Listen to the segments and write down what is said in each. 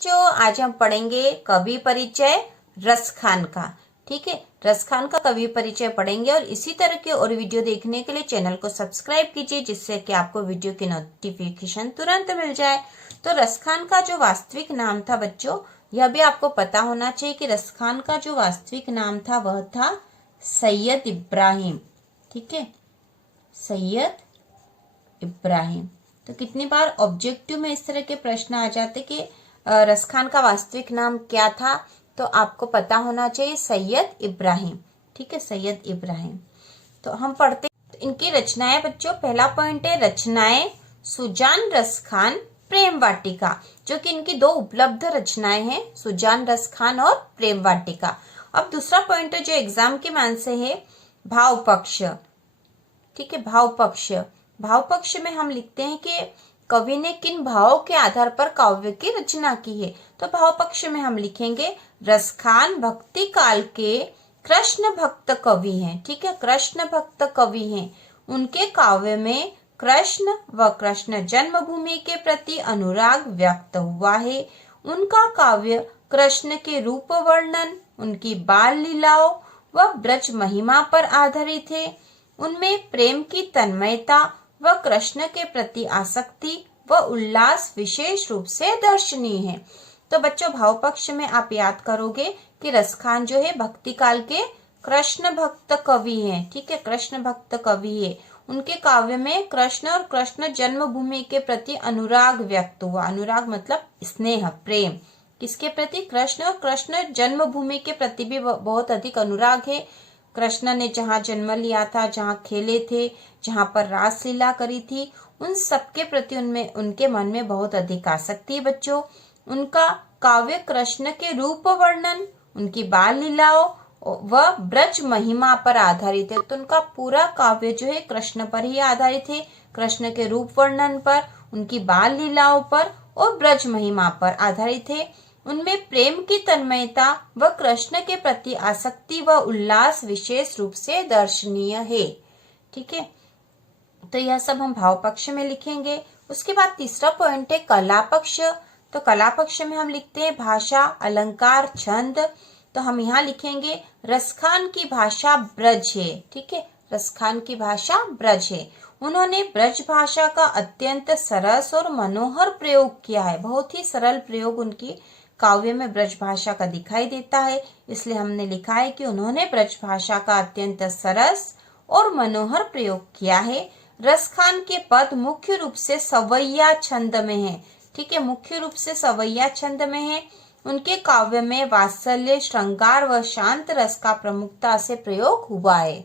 बच्चों, आज हम पढ़ेंगे कवि परिचय रसखान का। ठीक है, रसखान का कवि परिचय पढ़ेंगे और इसी तरह के और वीडियो देखने के लिए चैनल को सब्सक्राइब कीजिए, जिससे कि आपको वीडियो की नोटिफिकेशन तुरंत मिल जाए। तो रसखान का जो वास्तविक नाम था बच्चों, यह भी आपको पता होना चाहिए कि रसखान का जो वास्तविक नाम था वह था सैयद इब्राहिम। ठीक है, सैयद इब्राहिम। तो कितनी बार ऑब्जेक्टिव में इस तरह के प्रश्न आ जाते कि रसखान का वास्तविक नाम क्या था, तो आपको पता होना चाहिए सैयद इब्राहिम। ठीक है, सैयद इब्राहिम। तो हम पढ़ते इनकी रचनाएं बच्चों। पहला पॉइंट है रचनाएं सुजान रसखान प्रेम वाटिका, जो कि इनकी दो उपलब्ध रचनाएं हैं, सुजान रसखान और प्रेम वाटिका। अब दूसरा पॉइंट है जो एग्जाम के मान से है भाव पक्ष। ठीक है, भाव पक्ष। भाव पक्ष में हम लिखते हैं कि कवि ने किन भावों के आधार पर काव्य की रचना की है। तो भाव पक्ष में हम लिखेंगे रसखान भक्ति काल के कृष्ण भक्त कवि हैं। ठीक है, कृष्ण भक्त कवि हैं। उनके काव्य में कृष्ण व कृष्ण जन्मभूमि के प्रति अनुराग व्यक्त हुआ है। उनका काव्य कृष्ण के रूप वर्णन, उनकी बाल लीलाओं व ब्रज महिमा पर आधारित है। उनमें प्रेम की तन्मयता व कृष्ण के प्रति आसक्ति व उल्लास विशेष रूप से दर्शनीय है। तो बच्चों, भाव पक्ष में आप याद करोगे कि रसखान जो है भक्ति काल के कृष्ण भक्त कवि हैं। ठीक है, कृष्ण भक्त कवि है। उनके काव्य में कृष्ण और कृष्ण जन्मभूमि के प्रति अनुराग व्यक्त हुआ। अनुराग मतलब स्नेह, प्रेम। किसके प्रति? कृष्ण और कृष्ण जन्मभूमि के प्रति भी बहुत अधिक अनुराग है। कृष्ण ने जहाँ जन्म लिया था, जहाँ खेले थे, जहाँ पर रासलीला करी थी, उन सबके प्रति उनमें उनके मन में बहुत अधिक आसक्ति है बच्चों। उनका काव्य कृष्ण के रूप वर्णन, उनकी बाल लीलाओं व ब्रज महिमा पर आधारित है। तो उनका पूरा काव्य जो है कृष्ण पर ही आधारित है, कृष्ण के रूप वर्णन पर, उनकी बाल लीलाओं पर और ब्रज महिमा पर आधारित है। उनमें प्रेम की तन्मयता व कृष्ण के प्रति आसक्ति व उल्लास विशेष रूप से दर्शनीय है। ठीक है, तो यह सब हम भाव पक्ष में लिखेंगे। उसके बाद तीसरा पॉइंट है कला पक्ष। तो कला पक्ष में हम लिखते हैं भाषा, अलंकार, छंद। तो हम यहाँ लिखेंगे रसखान की भाषा ब्रज है। ठीक है, रसखान की भाषा ब्रज है। उन्होंने ब्रज भाषा का अत्यंत सरस और मनोहर प्रयोग किया है। बहुत ही सरल प्रयोग उनकी काव्य में ब्रज भाषा का दिखाई देता है, इसलिए हमने लिखा है कि उन्होंने ब्रज भाषा का अत्यंत सरस और मनोहर प्रयोग किया है। रसखान के पद मुख्य रूप से सवैया छंद में है। ठीक है, मुख्य रूप से सवैया छंद में है। उनके काव्य में वात्सल्य, श्रृंगार व शांत रस का प्रमुखता से प्रयोग हुआ है।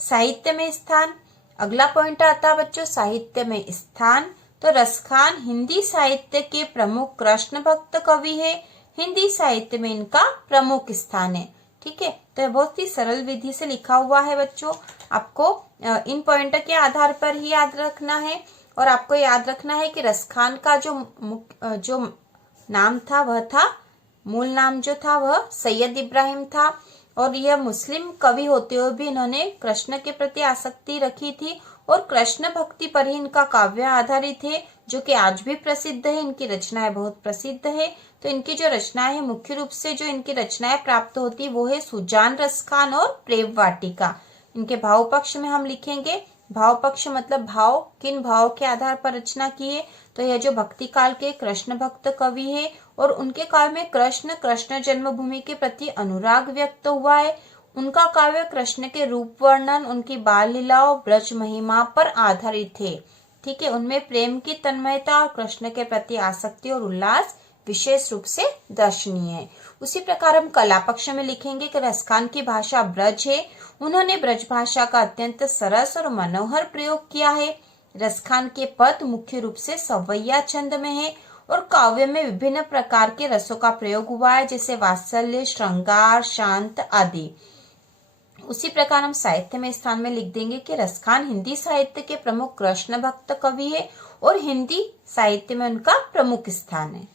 साहित्य में स्थान। अगला पॉइंट आता है बच्चों साहित्य में स्थान। तो रसखान हिंदी साहित्य के प्रमुख कृष्ण भक्त कवि है। हिंदी साहित्य में इनका प्रमुख स्थान है। ठीक है, तो यह बहुत ही सरल विधि से लिखा हुआ है बच्चों। आपको इन पॉइंट के आधार पर ही याद रखना है। और आपको याद रखना है कि रसखान का जो नाम था वह था, मूल नाम जो था वह सैयद इब्राहिम था। और यह मुस्लिम कवि होते हुए भी इन्होंने कृष्ण के प्रति आसक्ति रखी थी और कृष्ण भक्ति पर ही इनका काव्य आधारित है, जो कि आज भी प्रसिद्ध है। इनकी रचनाएं बहुत प्रसिद्ध है। तो इनकी जो रचनाएं है, मुख्य रूप से जो इनकी रचनाएं प्राप्त होती है वो है सुजान रसखान और प्रेम वाटिका। इनके भाव पक्ष में हम लिखेंगे, भाव पक्ष मतलब भाव, किन भाव के आधार पर रचना की है। तो यह जो भक्ति काल के कृष्ण भक्त कवि है और उनके काल में कृष्ण जन्मभूमि के प्रति अनुराग व्यक्त हुआ है। उनका काव्य कृष्ण के रूप वर्णन, उनकी बाल लीलाओं, ब्रज महिमा पर आधारित है। ठीक है, उनमें प्रेम की तन्मयता और कृष्ण के प्रति आसक्ति और उल्लास विशेष रूप से दर्शनीय है। उसी प्रकार हम कला पक्ष में लिखेंगे कि रसखान की भाषा ब्रज है। उन्होंने ब्रज भाषा का अत्यंत सरस और मनोहर प्रयोग किया है। रसखान के पद मुख्य रूप से सवैया छंद में है और काव्य में विभिन्न प्रकार के रसों का प्रयोग हुआ है, जैसे वात्सल्य, श्रृंगार, शांत आदि। उसी प्रकार हम साहित्य में स्थान में लिख देंगे कि रसखान हिंदी साहित्य के प्रमुख कृष्ण भक्त कवि है और हिंदी साहित्य में उनका प्रमुख स्थान है।